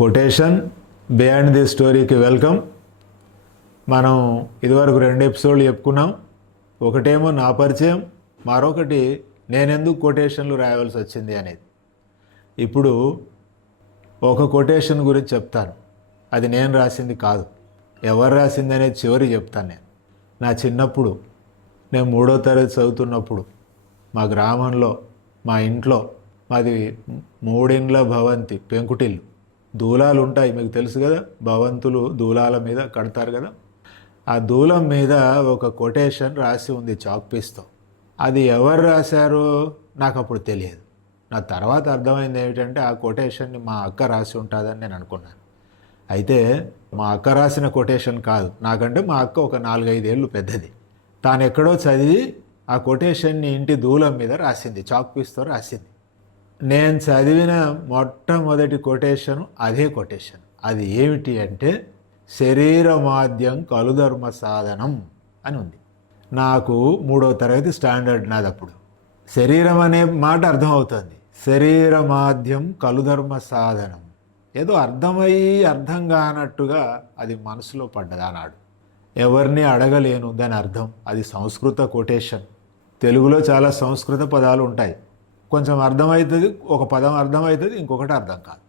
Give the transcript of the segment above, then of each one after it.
Quotation behind the స్టోరీకి welcome. మనం ఇదివరకు 2 ఎపిసోడ్లు చెప్పుకున్నాం. ఒకటేమో నా పరిచయం, మరొకటి నేనెందుకు కొటేషన్లు రాయవలసి వచ్చింది అనేది. ఇప్పుడు ఒక కొటేషన్ గురించి చెప్తాను. అది నేను రాసింది కాదు, ఎవరు రాసింది అనేది చివరి చెప్తాను. నా చిన్నప్పుడు, నేను 3వ తరగతి చదువుతున్నప్పుడు మా గ్రామంలో, మా ఇంట్లో, మాది 3 ఇండ్ల భవంతి, పెంకుటిల్లు, దూలాలు ఉంటాయి, మీకు తెలుసు కదా. భవంతులు దూలాల మీద కడతారు కదా. ఆ దూలం మీద ఒక కొటేషన్ రాసి ఉంది చాక్ పీస్తో. అది ఎవరు రాశారో నాకు అప్పుడు తెలియదు. నా తర్వాత అర్థమైంది ఏమిటంటే ఆ కొటేషన్ని మా అక్క రాసి ఉంటుందని నేను అనుకున్నాను. అయితే మా అక్క రాసిన కొటేషన్ కాదు, నాకంటే మా అక్క ఒక 4-5 ఏళ్ళు పెద్దది. తాను ఎక్కడో చదివి ఆ కొటేషన్ని ఇంటి దూలం మీద రాసింది, చాక్ పీస్తో రాసింది. నేను చదివిన మొట్టమొదటి కొటేషన్ అదే కొటేషన్. అది ఏమిటి అంటే, శరీరమాద్యం కలుధర్మ సాధనం అని ఉంది. నాకు 3వ తరగతి స్టాండర్డ్ నాదప్పుడు. శరీరం అనే మాట అర్థమవుతుంది. శరీరమాద్యం కలుధర్మ సాధనం, ఏదో అర్థం కానట్టుగా అది మనసులో పడ్డది ఆనాడు. ఎవరిని అడగలేను దాని అర్థం. అది సంస్కృత కొటేషన్. తెలుగులో చాలా సంస్కృత పదాలు ఉంటాయి. కొంచెం అర్థమవుతుంది, ఒక పదం అర్థమవుతుంది, ఇంకొకటి అర్థం కాదు.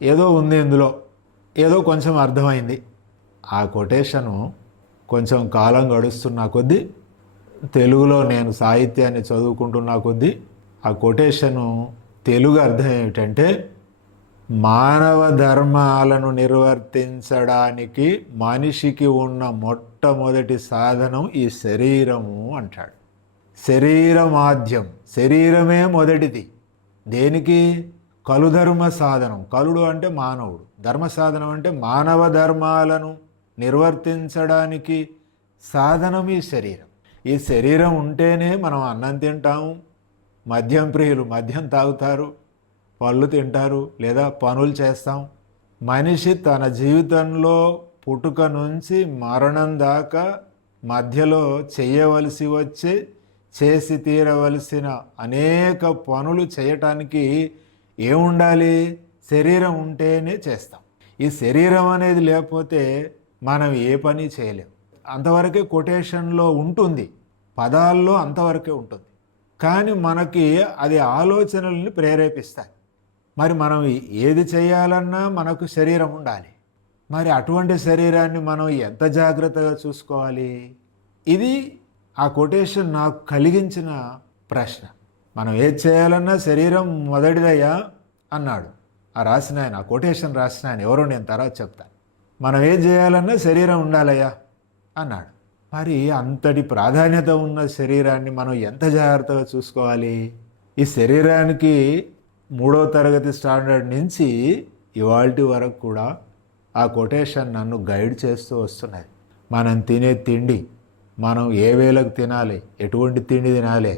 ఏదో ఉంది ఇందులో, ఏదో కొంచెం అర్థమైంది. ఆ కొటేషను కొంచెం కాలం గడుస్తున్న కొద్దీ, తెలుగులో నేను సాహిత్యాన్ని చదువుకుంటున్న కొద్దీ, ఆ కొటేషను తెలుగు అర్థం ఏమిటంటే, మానవ ధర్మాలను నిర్వర్తించడానికి మనిషికి ఉన్న మొట్టమొదటి సాధనం ఈ శరీరము అంటాడు. శరీరమాద్యం, శరీరమే మొదటిది. దేనికి? కలుధర్మ సాధనం. కలుడు అంటే మానవుడు, ధర్మ సాధనం అంటే మానవ ధర్మాలను నిర్వర్తించడానికి సాధనం ఈ శరీరం. ఈ శరీరం ఉంటేనే మనం అన్నం తింటాము, మద్యం ప్రియులు మద్యం తాగుతారు, పళ్ళు తింటారు, లేదా పనులు చేస్తాం. మనిషి తన జీవితంలో పుట్టుక నుంచి మరణం దాకా మధ్యలో చేయవలసి వచ్చి చేసి తీరవలసిన అనేక పనులు చేయటానికి ఏముండాలి? శరీరం ఉంటేనే చేస్తాం. ఈ శరీరం అనేది లేకపోతే మనం ఏ పని చేయలేం. అంతవరకే కొటేషన్లో ఉంటుంది, పదాల్లో అంతవరకే ఉంటుంది. కానీ మనకి అది ఆలోచనల్ని ప్రేరేపిస్తాయి. మరి మనం ఏది చేయాలన్నా మనకు శరీరం ఉండాలి. మరి అటువంటి శరీరాన్ని మనం ఎంత జాగ్రత్తగా చూసుకోవాలి? ఇది ఆ కొటేషన్ నాకు కలిగించిన ప్రశ్న. మనం ఏది చేయాలన్నా శరీరం మొదటిదయ్యా అన్నాడు ఆ రాసిన ఆయన, ఆ కొటేషన్ రాసిన ఆయన. ఎవరో నేను తర్వాత చెప్తాను. మనం ఏం చేయాలన్నా శరీరం ఉండాలయ్యా అన్నాడు. మరి అంతటి ప్రాధాన్యత ఉన్న శరీరాన్ని మనం ఎంత జాగ్రత్తగా చూసుకోవాలి? ఈ శరీరానికి 3వ తరగతి స్టాండర్డ్ నుంచి ఇవాల్టి వరకు కూడా ఆ కొటేషన్ నన్ను గైడ్ చేస్తూ వస్తున్నది. మనం తినే తిండి, మనం ఏ వేళకు తినాలి, ఎటువంటి తిండి తినాలి,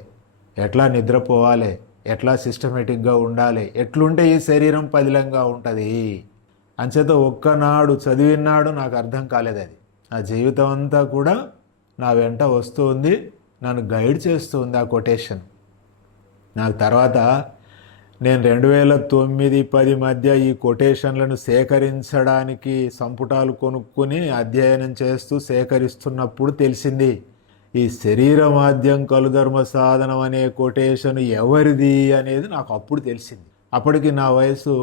ఎట్లా నిద్రపోవాలి, ఎట్లా సిస్టమేటిక్గా ఉండాలి, ఎట్లుంటే ఈ శరీరం పదిలంగా ఉంటుంది. అంచేత ఒక్కనాడు చదివినాడు నాకు అర్థం కాలేదు. అది నా జీవితం అంతా కూడా నా వెంట వస్తూ ఉంది, నన్ను గైడ్ చేస్తూ ఉంది ఆ కొటేషన్. నాకు తర్వాత నేను 2009-10 మధ్య ఈ కొటేషన్లను సేకరించడానికి సంపుటాలు కొనుక్కొని అధ్యయనం చేస్తూ సేకరిస్తున్నప్పుడు తెలిసింది, ఈ శరీరమాద్యం కలుధర్మ సాధనం అనే కొటేషన్ ఎవరిది అనేది నాకు అప్పుడు తెలిసింది. అప్పటికి నా వయసు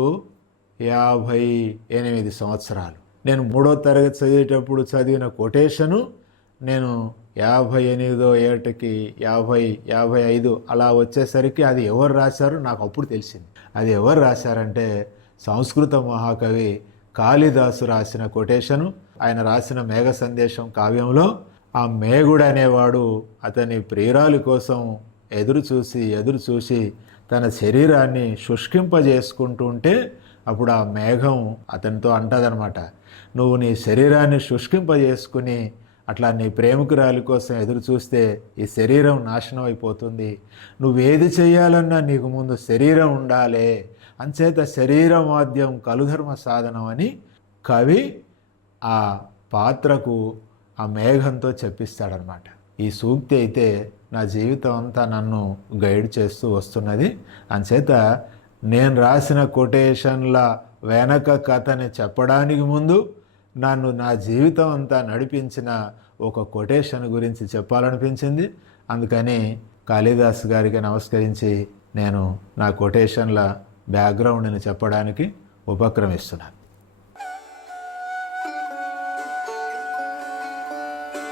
58 సంవత్సరాలు. నేను 3వ తరగతి చదివేటప్పుడు చదివిన కొటేషను నేను 58వ ఏటకి 55 అలా వచ్చేసరికి అది ఎవరు రాశారో నాకు అప్పుడు తెలిసింది. అది ఎవరు రాశారంటే సంస్కృత మహాకవి కాళిదాసు రాసిన కొటేషను. ఆయన రాసిన మేఘ సందేశం కావ్యంలో ఆ మేఘుడు అనేవాడు అతని ప్రియురాలి కోసం ఎదురు చూసి తన శరీరాన్ని శుష్కింపజేసుకుంటుంటే అప్పుడు ఆ మేఘం అతనితో అంటదనమాట, నువ్వు నీ శరీరాన్ని శుష్కింపజేసుకుని అట్లా నీ ప్రేమికురాలి కోసం ఎదురు చూస్తే ఈ శరీరం నాశనం అయిపోతుంది. నువ్వేది చేయాలన్నా నీకు ముందు శరీరం ఉండాలి. అంచేత శరీరమాద్యం కలుధర్మ సాధనం అని కవి ఆ పాత్రకు ఆ మేఘంతో చెప్పిస్తాడనమాట. ఈ సూక్తి అయితే నా జీవితం అంతా నన్ను గైడ్ చేస్తూ వస్తున్నది. అంచేత నేను రాసిన కొటేషన్ల వెనక కథని చెప్పడానికి ముందు నన్ను నా జీవితం అంతా నడిపించిన ఒక కొటేషన్ గురించి చెప్పాలనిపించింది. అందుకని కాళిదాస్ గారికి నమస్కరించి నేను నా కొటేషన్ల బ్యాక్గ్రౌండ్ని చెప్పడానికి ఉపక్రమిస్తున్నాను.